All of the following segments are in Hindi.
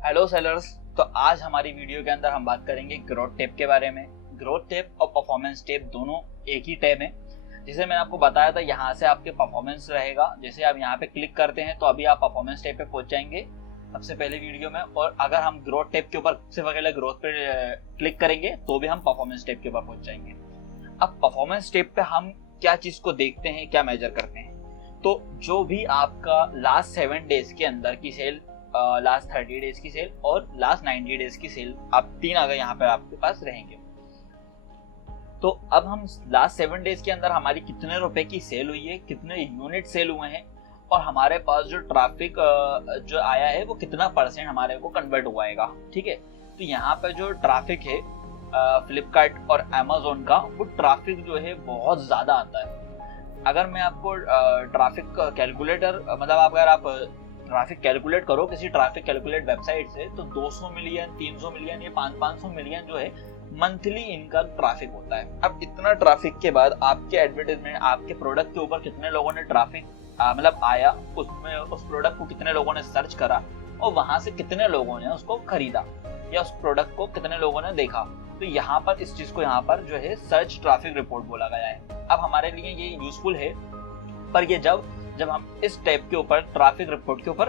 Hello sellers. तो आज हमारी वीडियो के अंदर हम बात करेंगे ग्रोथ टैब के बारे में। ग्रोथ टैब और परफॉर्मेंस टैब दोनों एक ही टैब है। जिसे मैंने आपको बताया था, यहाँ से आपके परफॉर्मेंस रहेगा। जैसे आप यहाँ पे क्लिक करते हैं तो अभी आप परफॉर्मेंस टैब पे पहुंच जाएंगे सबसे पहले वीडियो में। और अगर हम ग्रोथ टैब के ऊपर सिर्फ अकेले ग्रोथ पे क्लिक करेंगे तो भी हम परफॉर्मेंस टैब के ऊपर पहुंच जाएंगे। अब परफॉर्मेंस टैब पे हम क्या चीज को देखते हैं, क्या मेजर करते हैं, तो जो भी आपका लास्ट 7 डेज के अंदर की सेल, लास्ट 30 डेज की सेल और लास्ट 90 डेज की सेल, आप तीन अगर यहाँ पर आपके पास रहेंगे। तो अब हम लास्ट 7 डेज के अंदर हमारी कितने रुपए की सेल हुई है, कितने यूनिट सेल हुए हैं और हमारे पास जो ट्रैफिक जो आया है वो कितना % हमारे को कन्वर्ट हुआ है। ठीक है, तो यहाँ पे जो ट्रैफिक है फ्लिपकार्ट और अमेजोन का, वो ट्रैफिक जो है बहुत ज्यादा आता है। अगर मैं आपको ट्रैफिक कैलकुलेटर, मतलब अगर आप ट्रैफिक कैलकुलेट करो किसी ट्रैफिक कैलकुलेट वेबसाइट से, तो 200 मिलियन, 300 मिलियन या 500 मिलियन जो है मंथली इनका ट्रैफिक होता है। अब इतना ट्रैफिक के बाद आपके एडवर्टाइजमेंट, आपके प्रोडक्ट के ऊपर कितने लोगों ने ट्रैफिक मतलब आया, उसमें उस प्रोडक्ट को कितने लोगों ने सर्च करा और वहां से कितने लोगों ने उसको खरीदा या उस प्रोडक्ट को कितने लोगों ने देखा, तो यहाँ पर इस चीज को यहाँ पर जो है सर्च ट्रैफिक रिपोर्ट बोला गया है। अब हमारे लिए ये यूजफुल है, पर ये जब हम इस टैब के ऊपर ट्रैफिक रिपोर्ट के ऊपर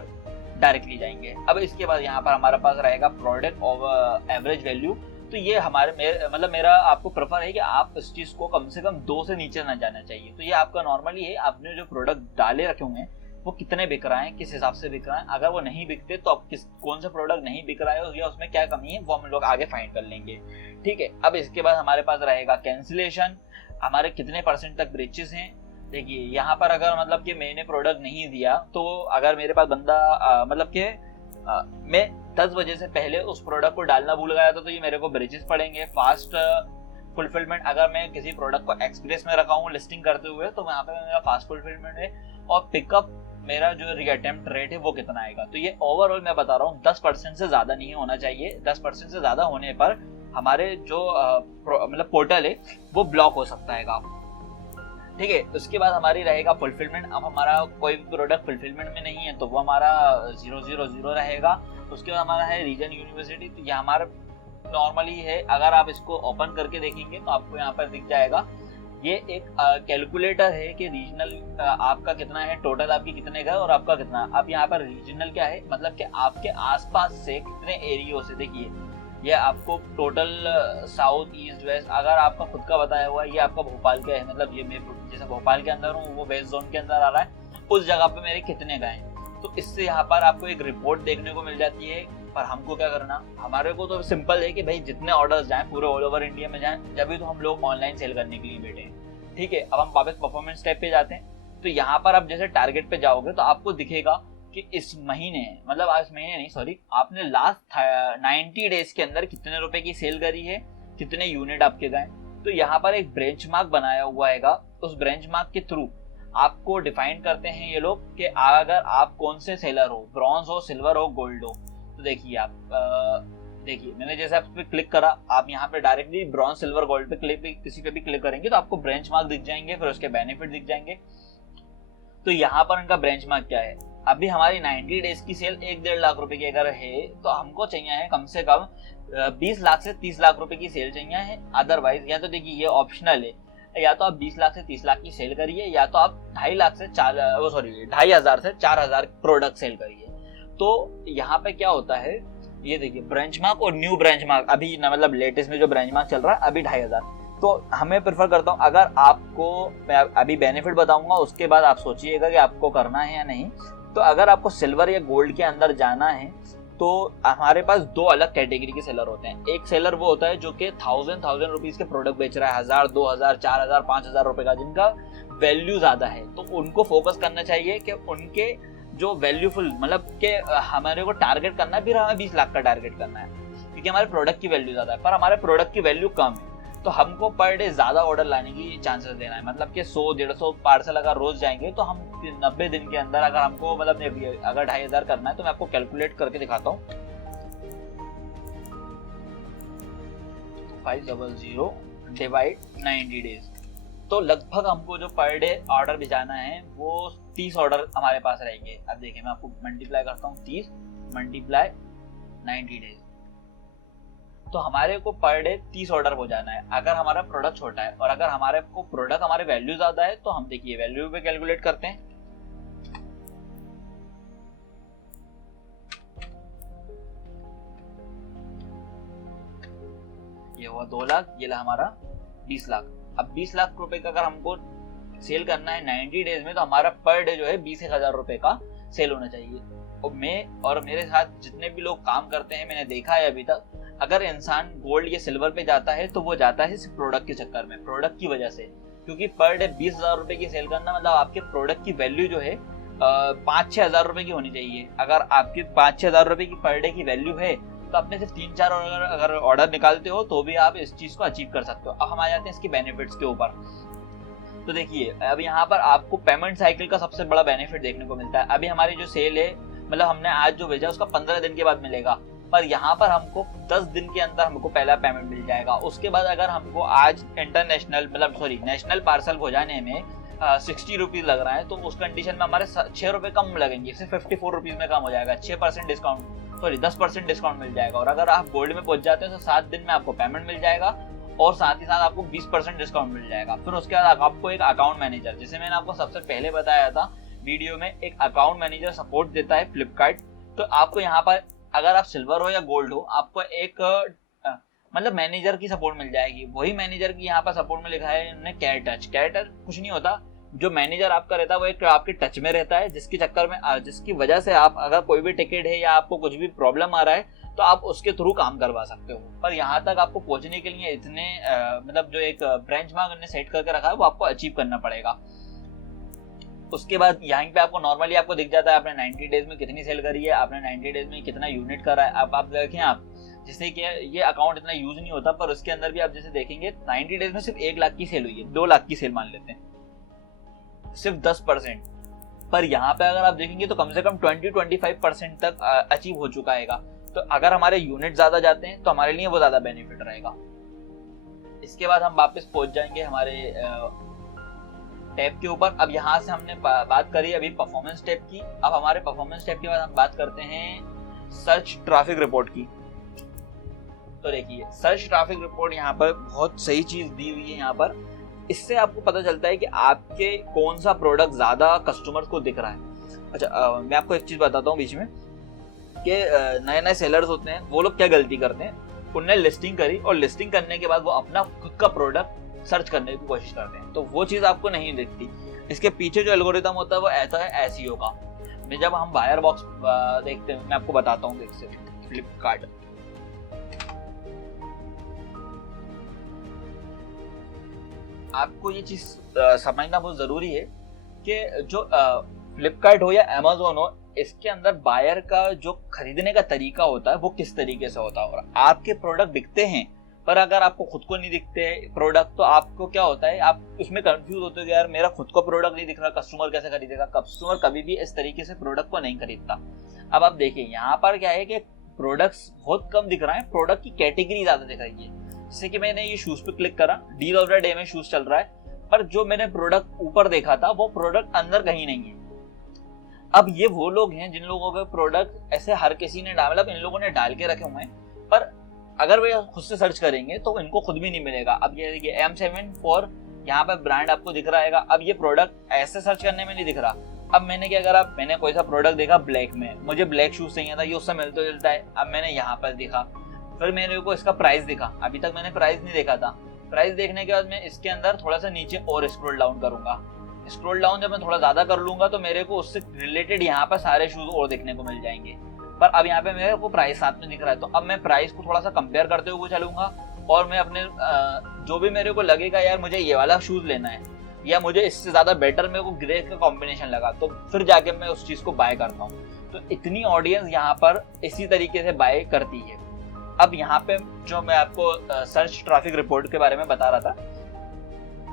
डायरेक्टली जाएंगे। अब इसके बाद यहाँ पर हमारे पास रहेगा प्रोडक्ट और एवरेज वैल्यू। तो ये मतलब मेरा आपको प्रेफर है कि आप इस चीज को कम से कम 2 से नीचे ना जाना चाहिए। तो ये आपका नॉर्मली है, आपने जो प्रोडक्ट डाले रखे हुए हैं वो कितने बिक रहा है, किस हिसाब से बिक रहा है। अगर वो नहीं बिकते तो आप कौन सा प्रोडक्ट नहीं बिक रहा है या उसमें क्या कमी है, वो हम लोग आगे फाइंड कर लेंगे। ठीक है, अब इसके बाद हमारे पास रहेगा कैंसिलेशन, हमारे कितने % तक ब्रीचेस हैं। देखिए यहाँ पर अगर मतलब कि मैंने प्रोडक्ट नहीं दिया, तो अगर मेरे पास बंदा मतलब कि मैं 10 बजे से पहले उस प्रोडक्ट को डालना भूल गया था, तो ये मेरे को ब्रीचेस पड़ेंगे। फास्ट फुलफिलमेंट, अगर मैं किसी प्रोडक्ट को एक्सप्रेस में रखा हूँ लिस्टिंग करते हुए, तो वहाँ पे मेरा फास्ट फुलफिलमेंट है और पिकअप मेरा जो रीअटेम्प्ट रेट है वो कितना आएगा। तो ये ओवरऑल मैं बता रहा हूँ 10% से ज्यादा नहीं होना चाहिए। 10% से ज्यादा होने पर हमारे जो मतलब पोर्टल है वो ब्लॉक हो सकता है। ठीक है, उसके बाद हमारी रहेगा फुलफिलमेंट। अब हमारा कोई भी प्रोडक्ट फुलफिलमेंट में नहीं है तो वो हमारा 000 रहेगा। उसके बाद हमारा है रीजन यूनिवर्सिटी। तो ये हमारा नॉर्मली है, अगर आप इसको ओपन करके देखेंगे तो आपको यहाँ पर दिख जाएगा। ये एक कैलकुलेटर है कि रीजनल आपका कितना है, टोटल आपकी कितने का और आपका कितना। अब यहाँ पर रीजनल क्या है, मतलब कि आपके आसपास से कितने एरियो से। देखिए ये आपको टोटल साउथ ईस्ट वेस्ट, अगर आपका खुद का बताया हुआ है, ये आपका भोपाल का है, मतलब ये मैं जैसे भोपाल के अंदर हूँ वो वेस्ट जोन के अंदर आ रहा है, उस जगह पे मेरे कितने गए हैं। तो इससे यहाँ पर आपको एक रिपोर्ट देखने को मिल जाती है। पर हमको क्या करना, हमारे को तो सिंपल है कि भाई जितने ऑर्डर्स जाएं पूरे ऑल ओवर इंडिया में जाएं, जब भी तो हम लोग ऑनलाइन सेल करने के लिए बैठे हैं। ठीक है, अब हम वापस परफॉर्मेंस टैब पे जाते हैं। तो यहाँ पर आप जैसे टारगेट पे जाओगे तो आपको दिखेगा कि इस महीने, मतलब इस महीने नहीं सॉरी, आपने लास्ट 90 डेज के अंदर कितने रुपए की सेल करी है, कितने यूनिट आपके गए। तो यहाँ पर एक बेंचमार्क बनाया हुआ है। उस बेंचमार्क के थ्रू आपको डिफाइन करते हैं ये लोग कि अगर आप कौन से सेलर हो, ब्रॉन्ज हो, सिल्वर हो, गोल्ड हो। तो देखिए आप देखिए मैंने जैसे आप पे क्लिक करा, आप यहाँ पे डायरेक्टली ब्रॉन्ज, सिल्वर, गोल्ड पे किसी पे भी क्लिक करेंगे तो आपको बेंचमार्क दिख जाएंगे, फिर उसके बेनिफिट दिख जाएंगे। तो यहाँ पर इनका बेंचमार्क क्या है, अभी हमारी 90 डेज की सेल 1-1.5 लाख रुपए की अगर है तो हमको चाहिए है कम से कम 20 लाख से 30 लाख रुपए की सेल चाहिए है। अदरवाइज या तो देखिए ये ऑप्शनल है, या तो आप 20 लाख से 30 लाख की सेल करिए, या तो आप 2,500 से 4,000 प्रोडक्ट सेल करिए। तो यहाँ पे क्या होता है, ये देखिए बेंचमार्क और न्यू बेंचमार्क, अभी मतलब लेटेस्ट में जो बेंचमार्क चल रहा है अभी 2,500। तो हमें प्रेफर करता हूँ, अगर आपको मैं अभी बेनिफिट बताऊंगा उसके बाद आप सोचिएगा कि आपको करना है या नहीं। तो अगर आपको सिल्वर या गोल्ड के अंदर जाना है तो हमारे पास 2 अलग कैटेगरी के सेलर होते हैं। एक सेलर वो होता है जो कि 1000 रुपीज के प्रोडक्ट बेच रहा है, 1000, 2000, 4000, 5000 रुपए का, जिनका वैल्यू ज्यादा है। तो उनको फोकस करना चाहिए कि उनके जो वैल्यूफुल, मतलब कि हमारे को टारगेट करना है, फिर हमें 20 लाख का टारगेट करना है, क्योंकि हमारे प्रोडक्ट की वैल्यू ज्यादा है पर हमारे प्रोडक्ट की वैल्यू कम है। तो हमको पर डे ज्यादा ऑर्डर लाने की चांसेस देना है, मतलब कि 100-150 पार्सल अगर रोज जाएंगे तो हम 90 दिन के अंदर, अगर हमको मतलब अगर 2,500 करना है, तो मैं आपको कैलकुलेट करके दिखाता हूँ। 500 डिवाइड 90 डेज, तो लगभग हमको जो पर डे ऑर्डर भिजाना है वो 30 ऑर्डर हमारे पास रहेंगे। अब देखिए मैं आपको मल्टीप्लाई करता हूँ, 30 मल्टीप्लाई 90 डेज। तो हमारे को पर डे 30 ऑर्डर हो जाना है अगर हमारा प्रोडक्ट छोटा है। और अगर हमारे को प्रोडक्ट हमारे वैल्यू ज्यादा है तो हम देखिए वैल्यू पे कैलकुलेट करते हैं। ये हुआ 2 लाख, ये ला हमारा 20 लाख। अब 20 लाख रुपए का अगर हमको सेल करना है 90 डेज में तो हमारा पर डे जो है 20,000 रुपए का सेल होना चाहिए। और मैं और मेरे साथ जितने भी लोग काम करते हैं, मैंने देखा है अभी तक, अगर इंसान गोल्ड या सिल्वर पे जाता है तो वो जाता है सिर्फ प्रोडक्ट के चक्कर में, प्रोडक्ट की वजह से। क्योंकि पर डे 20,000 रुपए की सेल करना मतलब आपके प्रोडक्ट की वैल्यू जो है 5-6 हजार रुपए की होनी चाहिए। अगर आपकी 5-6 हजार रुपए की पर डे की वैल्यू है तो आपने सिर्फ 3-4 अगर ऑर्डर निकालते हो तो भी आप इस चीज को अचीव कर सकते हो। अब हम आ जाते हैं इसके बेनिफिट्स के ऊपर। तो देखिए अब यहाँ पर आपको पेमेंट साइकिल का सबसे बड़ा बेनिफिट देखने को मिलता है। अभी हमारी जो सेल है, मतलब हमने आज जो भेजा उसका 15 दिन के बाद मिलेगा, पर यहाँ पर हमको 10 दिन के अंदर हमको पहला पेमेंट मिल जाएगा। उसके बाद अगर हमको आज इंटरनेशनल नेशनल पार्सल पहुंचाने में 60 रुपीज लग रहा है तो उस कंडीशन में हमारे 6 रुपए कम लगेंगे, सिर्फ 54 रुपीज में कम हो जाएगा। 6% डिस्काउंट 10% डिस्काउंट मिल जाएगा। और अगर आप गोल्ड में पहुंच जाते हैं तो 7 दिन में आपको पेमेंट मिल जाएगा और साथ ही साथ आपको 20% डिस्काउंट मिल जाएगा। फिर उसके बाद आपको एक अकाउंट मैनेजर, जैसे मैंने आपको सबसे पहले बताया था वीडियो में, एक अकाउंट मैनेजर सपोर्ट देता है फ्लिपकार्ट। तो आपको यहाँ पर अगर आप सिल्वर हो या गोल्ड हो, आपको एक मतलब मैनेजर की सपोर्ट मिल जाएगी। वही मैनेजर की यहाँ पर सपोर्ट में लिखा है इन्होंने केयर टच। केयर टच कुछ नहीं होता, जो मैनेजर आपका रहता है वो एक आपके टच में रहता है, जिसके चक्कर में जिसकी वजह से आप अगर कोई भी टिकट है या आपको कुछ भी प्रॉब्लम आ रहा है तो आप उसके थ्रू काम करवा सकते हो। पर यहाँ तक आपको पहुंचने के लिए इतने मतलब जो एक ब्रांच मार्क ने सेट करके रखा है वो आपको अचीव करना पड़ेगा। उसके बाद यहाँ पे आपको नॉर्मली आपको दिख जाता है आपने 90 डेज में कितनी सेल करी है, आपने 90 डेज में कितना यूनिट करा है। अब आप देखें, आप जैसे कि ये अकाउंट इतना यूज नहीं होता, पर उसके अंदर भी आप जैसे देखेंगे 90 डेज में सिर्फ 1 लाख की सेल हुई है, 2 लाख की सेल मान लेते हैं, सिर्फ 10%। पर यहाँ पे अगर आप देखेंगे तो कम से कम 20-25% तक अचीव हो चुका है। तो अगर हमारे यूनिट ज्यादा जाते हैं तो हमारे लिए वो ज्यादा बेनिफिट रहेगा। इसके बाद हम वापस पहुंच जाएंगे हमारे टैब के ऊपर। अब यहाँ से हमने बात करी अभी परफॉर्मेंस टैब की। अब हमारे परफॉर्मेंस टैब के बाद हम बात करते हैं सर्च ट्रैफिक रिपोर्ट की। तो देखिए सर्च ट्रैफिक रिपोर्ट यहाँ पर बहुत सही चीज दी हुई है। यहाँ पर इससे आपको पता चलता है कि आपके कौन सा प्रोडक्ट ज्यादा कस्टमर्स को दिख रहा है। अच्छा मैं आपको एक चीज बताता हूँ बीच में कि नए नए सेलर्स होते हैं वो लोग क्या गलती करते हैं, उनने लिस्टिंग करी और लिस्टिंग करने के बाद वो अपना खुद का प्रोडक्ट सर्च करने की कोशिश करते हैं, तो वो चीज आपको नहीं दिखती। इसके पीछे जो एल्गोरिथम होता है वो ऐसा है एसईओ का। मैं जब हम बायर बॉक्स देखते हैं, मैं आपको बताता हूँ देखिए फ्लिपकार्ट। आपको ये चीज समझना बहुत जरूरी है कि जो फ्लिपकार्ट हो या अमेज़न हो, इसके अंदर बायर का जो खरीदने का तरीका होता है वो किस तरीके से होता है। और आपके प्रोडक्ट बिकते हैं पर अगर आपको खुद को नहीं दिखते प्रोडक्ट तो आपको क्या होता है, आप उसमें कंफ्यूज होते हो कि यार मेरा खुद को प्रोडक्ट नहीं दिख रहा, कस्टमर कैसे खरीदेगा। कस्टमर कभी भी इस तरीके से प्रोडक्ट को नहीं खरीदता। अब आप देखिए यहाँ पर क्या है कि प्रोडक्ट्स बहुत कम दिख रहा है, प्रोडक्ट की कैटेगरी ज्यादा दिख रही है। जैसे कि मैंने ये शूज पे क्लिक करा, डील ऑफ द डे में शूज चल रहा है, पर जो मैंने प्रोडक्ट ऊपर देखा था वो प्रोडक्ट अंदर कहीं नहीं है। अब ये वो लोग हैं जिन लोगों के प्रोडक्ट ऐसे हर किसी ने मतलब इन लोगों ने डाल के रखे हुए हैं, पर अगर वे खुद से सर्च करेंगे तो इनको खुद भी नहीं मिलेगा। अब ये देखिए M7 यहाँ पर ब्रांड आपको दिख रहा है। अब ये प्रोडक्ट ऐसे सर्च करने में नहीं दिख रहा। अब मैंने क्या करा, मैंने कोई सा प्रोडक्ट देखा ब्लैक में, मुझे ब्लैक शूज चाहिए था, ये उससे मिलता जुलता है। अब मैंने यहाँ पर देखा, फिर मेरे को इसका प्राइस दिखा, अभी तक मैंने प्राइस नहीं देखा था। प्राइस देखने के बाद मैं इसके अंदर थोड़ा सा नीचे और स्क्रॉल डाउन करूंगा। स्क्रॉल डाउन जब मैं थोड़ा ज्यादा कर लूंगा तो मेरे को उससे रिलेटेड यहाँ पर सारे शूज और देखने को मिल जाएंगे। पर अब यहाँ पे मेरे को प्राइस साथ में दिख रहा है, तो अब मैं प्राइस को थोड़ा सा कंपेयर करते हुए चलूंगा और मैं अपने जो भी मेरे को लगेगा यार मुझे ये वाला शूज लेना है या मुझे इससे ज्यादा बेटर मेरे को ग्रे का कॉम्बिनेशन लगा, तो फिर जाके मैं उस चीज को बाय करता हूँ। तो इतनी ऑडियंस यहाँ पर इसी तरीके से बाय करती है। अब यहाँ पे जो मैं आपको सर्च ट्रैफिक रिपोर्ट के बारे में बता रहा था,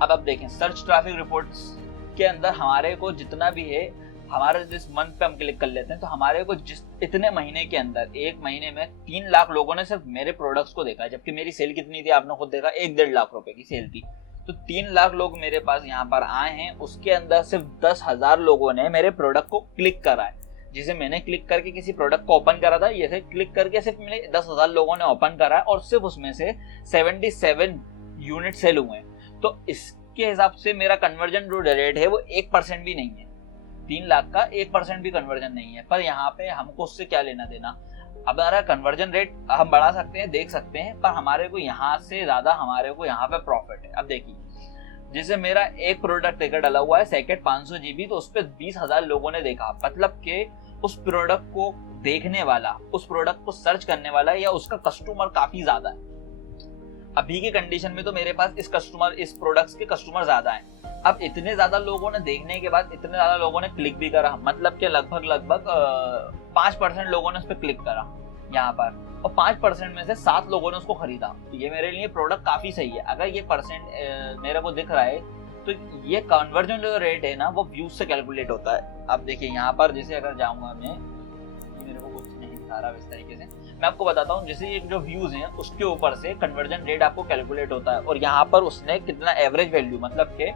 अब आप देखें सर्च ट्रैफिक रिपोर्ट के अंदर हमारे को जितना भी है, हमारे जिस मंथ पे हम क्लिक कर लेते हैं तो हमारे को जिस इतने महीने के अंदर, एक महीने में 3 लाख लोगों ने सिर्फ मेरे प्रोडक्ट्स को देखा है। जबकि मेरी सेल कितनी थी आपने खुद देखा, 1-1.5 लाख रुपए की सेल थी। तो 3 लाख लोग मेरे पास यहाँ पर आए हैं, उसके अंदर सिर्फ 10,000 लोगों ने मेरे प्रोडक्ट को क्लिक करा है। जिसे मैंने क्लिक करके किसी प्रोडक्ट को ओपन करा था, ये क्लिक करके सिर्फ मेरे 10,000 लोगों ने ओपन करा है और सिर्फ उसमें से 77 यूनिट सेल हुए हैं। तो इसके हिसाब से मेरा कन्वर्जन जो रेट है वो 1% भी नहीं है। 3 लाख का 1% भी कन्वर्जन नहीं है। पर यहाँ पे हमको उससे क्या लेना देना। अब हमारा कन्वर्जन रेट हम बढ़ा सकते हैं, देख सकते हैं, पर हमारे को यहाँ से ज्यादा हमारे को यहाँ पे प्रॉफिट है। अब देखिए, जैसे मेरा एक प्रोडक्ट एक डला हुआ है सैकेट 500 GB, तो उस पर 20,000 लोगों ने देखा, मतलब कि उस प्रोडक्ट को देखने वाला, उस प्रोडक्ट को सर्च करने वाला या उसका कस्टमर काफी ज्यादा है। अभी की कंडीशन में तो मेरे पास इस प्रोडक्ट्स के कस्टमर ज्यादा हैं। अब इतने ज्यादा लोगों ने देखने के बाद इतने ज्यादा लोगों ने क्लिक भी करा, मतलब कि लगभग 5% लोगों ने उस पर क्लिक करा यहाँ पर, और 5% में से 7 लोगों ने उसको खरीदा। तो ये मेरे लिए प्रोडक्ट काफी सही है। अगर ये परसेंट मेरे को दिख रहा है तो ये कन्वर्जन जो रेट है ना वो व्यूज से कैलकुलेट होता है। अब देखिए यहाँ पर जैसे अगर जाऊंगा मैं, मेरे को कुछ नहीं दिखा रहा इस तरीके से, मैं आपको बताता हूँ। जैसे ये जो व्यूज हैं उसके ऊपर से कन्वर्जन रेट आपको कैलकुलेट होता है, और यहाँ पर उसने कितना एवरेज वैल्यू, मतलब कि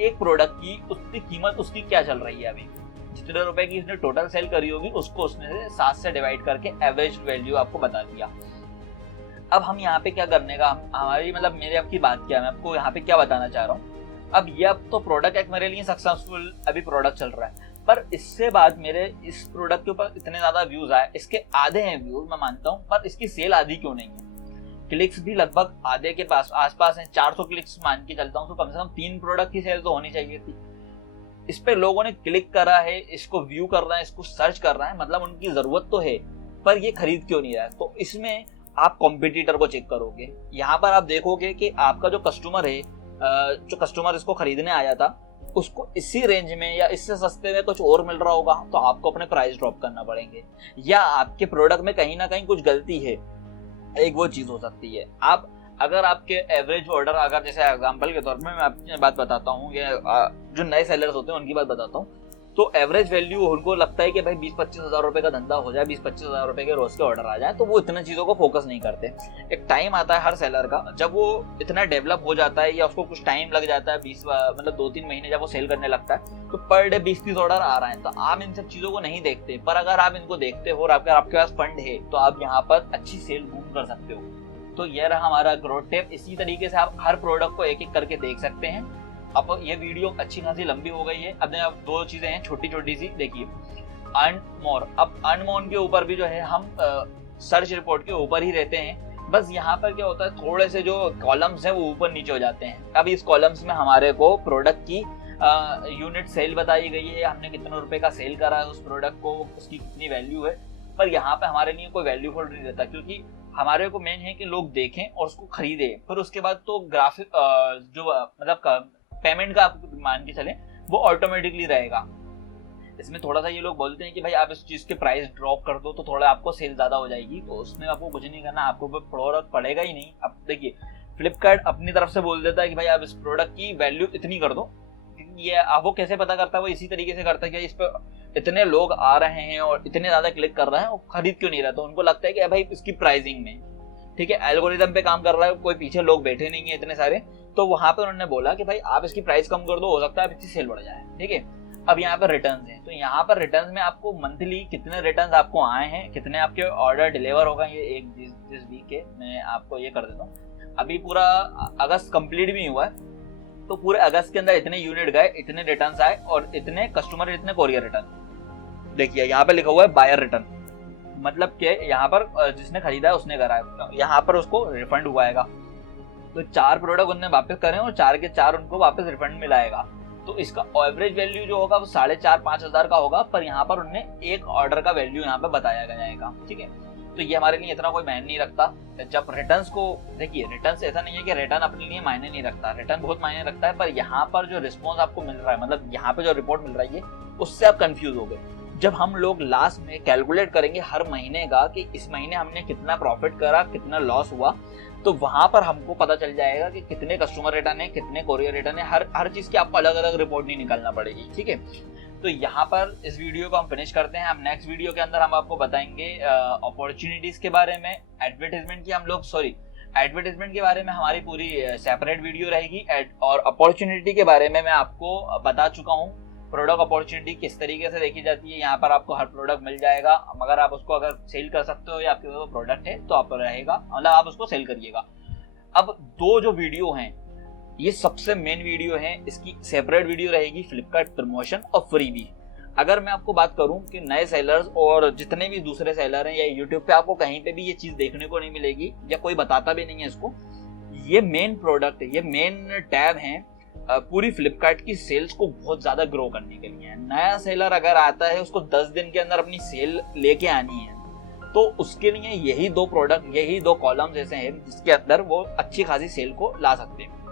एक प्रोडक्ट की उसकी कीमत उसकी क्या चल रही है, अभी जितने रुपए की उसने टोटल सेल करी होगी उसको उसने 7 से डिवाइड करके एवरेज वैल्यू आपको बता दिया। अब हम यहाँ पे क्या करने का, हमारी मतलब मेरे आपकी बात क्या, मैं आपको यहाँ पे क्या बताना चाह रहा हूँ। अब ये अब तो प्रोडक्ट एक मेरे लिए सक्सेसफुल अभी प्रोडक्ट चल रहा है, पर इससे बाद मेरे इस प्रोडक्ट के ऊपर इतने ज्यादा व्यूज आए, इसके आधे हैं व्यूज मैं मानता हूँ, पर इसकी सेल आधी क्यों नहीं है। क्लिक्स भी लगभग आधे के पास आसपास हैं, 400 क्लिक्स मान के चलता हूँ, तो कम से कम 3 प्रोडक्ट की सेल तो होनी चाहिए थी। इस पे लोगों ने क्लिक करा है, इसको व्यू कर रहा है, इसको सर्च कर रहा है, मतलब उनकी जरूरत तो है, पर ये खरीद क्यों नहीं रहा है। तो इसमें आप कॉम्पिटिटर को चेक करोगे, यहाँ पर आप देखोगे कि आपका जो कस्टमर है, जो कस्टमर इसको खरीदने आया था, उसको इसी रेंज में या इससे सस्ते में कुछ और मिल रहा होगा, तो आपको अपने प्राइस ड्रॉप करना पड़ेंगे, या आपके प्रोडक्ट में कहीं ना कहीं कुछ गलती है, एक वो चीज हो सकती है। आप अगर आपके एवरेज ऑर्डर, अगर जैसे एग्जांपल के तौर पे मैं आपकी बात बताता हूँ, जो नए सेलर्स होते हैं उनकी बात बताता हूँ, तो एवरेज वैल्यू उनको लगता है कि भाई 20-25 हज़ार रुपए का धंधा हो जाए, 20-25 हज़ार रुपए के रोज के ऑर्डर आ जाए, तो वो इतने चीजों को फोकस नहीं करते। एक टाइम आता है हर सेलर का, जब वो इतना डेवलप हो जाता है या उसको कुछ टाइम लग जाता है, 20 मतलब 2-3 महीने जब वो सेल करने लगता है, तो पर डे 20-30 ऑर्डर आ रहा है, तो आप इन सब चीजों को नहीं देखते। पर अगर आप इनको देखते हो और आपके पास फंड है, तो आप यहाँ पर अच्छी सेल बूम कर सकते हो। तो ये रहा हमारा ग्रोथ टिप। इसी तरीके से आप हर प्रोडक्ट को एक एक करके देख सकते हैं। अब ये वीडियो अच्छी खासी लंबी हो गई है, अब 2 चीजें हैं छोटी छोटी सी, देखिए अर्न मोर। अब अर्न मोर के ऊपर भी जो है हम सर्च रिपोर्ट के ऊपर ही रहते हैं, बस यहाँ पर क्या होता है, थोड़े से जो कॉलम्स हैं वो ऊपर नीचे हो जाते हैं। अब इस कॉलम्स में हमारे को प्रोडक्ट की यूनिट सेल बताई गई है, हमने कितने रुपए का सेल करा है उस प्रोडक्ट को, उसकी कितनी वैल्यू है। पर यहाँ पे हमारे लिए कोई वैल्यूफुल नहीं रहता, क्योंकि हमारे को मेन है कि लोग देखें और उसको खरीदे। फिर उसके बाद तो ग्राफिक जो मतलब पेमेंट का आप मान के चले वो ऑटोमेटिकली रहेगा। इसमें थोड़ा सा ये लोग बोलते हैं कि भाई आप इस चीज के प्राइस ड्रॉप कर दो तो थोड़ा आपको सेल ज्यादा हो जाएगी, तो उसमें आपको कुछ नहीं करना, आपको प्रोडक्ट पड़ेगा ही नहीं। अब देखिए फ्लिपकार्ट अपनी तरफ से बोल देता है कि भाई आप इस प्रोडक्ट की वैल्यू इतनी कर दो, ये वो कैसे पता करता है, वो इसी तरीके से करता है कि इस पर इतने लोग आ रहे हैं और इतने ज्यादा क्लिक कर रहे हैं, वो खरीद क्यों नहीं रहा, तो उनको लगता है कि भाई इसकी प्राइसिंग में ठीक है, एल्गोरिदम पे काम कर रहा है, कोई पीछे लोग बैठे नहीं है इतने सारे, तो वहां पे उन्होंने बोला कि भाई आप इसकी प्राइस कम कर दो, हो सकता है इसकी सेल बढ़ जाए। ठीक है, अब यहाँ पर रिटर्न्स हैं, तो यहाँ पर रिटर्न्स में आपको मंथली कितने रिटर्न्स आपको आए हैं, कितने आपके ऑर्डर डिलीवर होगा, ये एक जिस वीक के मैं आपको ये कर देता हूँ। अभी पूरा अगस्त कंप्लीट भी हुआ है, तो पूरे अगस्त के अंदर इतने यूनिट गए, इतने रिटर्न्स आए और इतने कस्टमर, इतने कोरियर रिटर्न। देखिए यहाँ पे लिखा हुआ है बायर रिटर्न, मतलब कि यहाँ पर जिसने खरीदा है उसने करा है, यहाँ पर उसको रिफंड हुआ आएगा। तो 4 प्रोडक्ट उन्होंने वापस करे और 4 के 4 उनको वापस रिफंड मिलाएगा, तो इसका एवरेज वैल्यू जो होगा वो 4,500-5 हज़ार का होगा, पर यहाँ पर उन्हें एक ऑर्डर का वैल्यू यहाँ पे बताया जाएगा। ठीक है, तो ये हमारे लिए इतना कोई मायने नहीं रखता। जब रिटर्न्स को देखिए, रिटर्न्स ऐसा नहीं है कि रिटर्न अपने लिए मायने नहीं रखता, रिटर्न बहुत मायने रखता है, पर यहाँ पर जो रिस्पॉन्स आपको मिल रहा है, मतलब यहाँ पे जो रिपोर्ट मिल रही है, उससे आप कंफ्यूज हो गए। जब हम लोग लास्ट में कैलकुलेट करेंगे हर महीने का कि इस महीने हमने कितना प्रॉफिट करा, कितना लॉस हुआ, तो वहां पर हमको पता चल जाएगा कि कितने कस्टमर रिटर्न है, कितने कोरियर रिटर्न है, हर चीज की आपको अलग अलग रिपोर्ट नहीं निकालना पड़ेगी। ठीक है, तो यहाँ पर इस वीडियो को हम फिनिश करते हैं। अब नेक्स्ट वीडियो के अंदर हम आपको बताएंगे अपॉर्चुनिटीज के बारे में, एडवर्टाइजमेंट के बारे में हमारी पूरी सेपरेट वीडियो रहेगी, और अपॉर्चुनिटी के बारे में मैं आपको बता चुका हूँ प्रोडक्ट अपॉर्चुनिटी किस तरीके से देखी जाती है, यहाँ पर आपको हर प्रोडक्ट मिल जाएगा, मगर आप उसको अगर सेल कर सकते हो या आपके पास प्रोडक्ट है तो आप रहेगा, मतलब आप उसको सेल करिएगा। अब दो जो वीडियो हैं ये सबसे मेन वीडियो है, इसकी सेपरेट वीडियो रहेगी फ्लिपकार्ट प्रमोशन और फ्रीबी। अगर मैं आपको बात करूं कि नए सेलर्स और जितने भी दूसरे सेलर हैं या यूट्यूब पे आपको कहीं पे भी ये चीज देखने को नहीं मिलेगी या कोई बताता भी नहीं है इसको, ये मेन प्रोडक्ट है, ये मेन टैब है पूरी फ्लिपकार्ट की सेल्स को बहुत ज्यादा ग्रो करने के लिए। नया सेलर अगर आता है उसको 10 दिन के अंदर अपनी सेल लेके आनी है, तो उसके लिए यही दो प्रोडक्ट, यही दो कॉलम्स ऐसे हैं जिसके अंदर वो अच्छी खासी सेल को ला सकते हैं।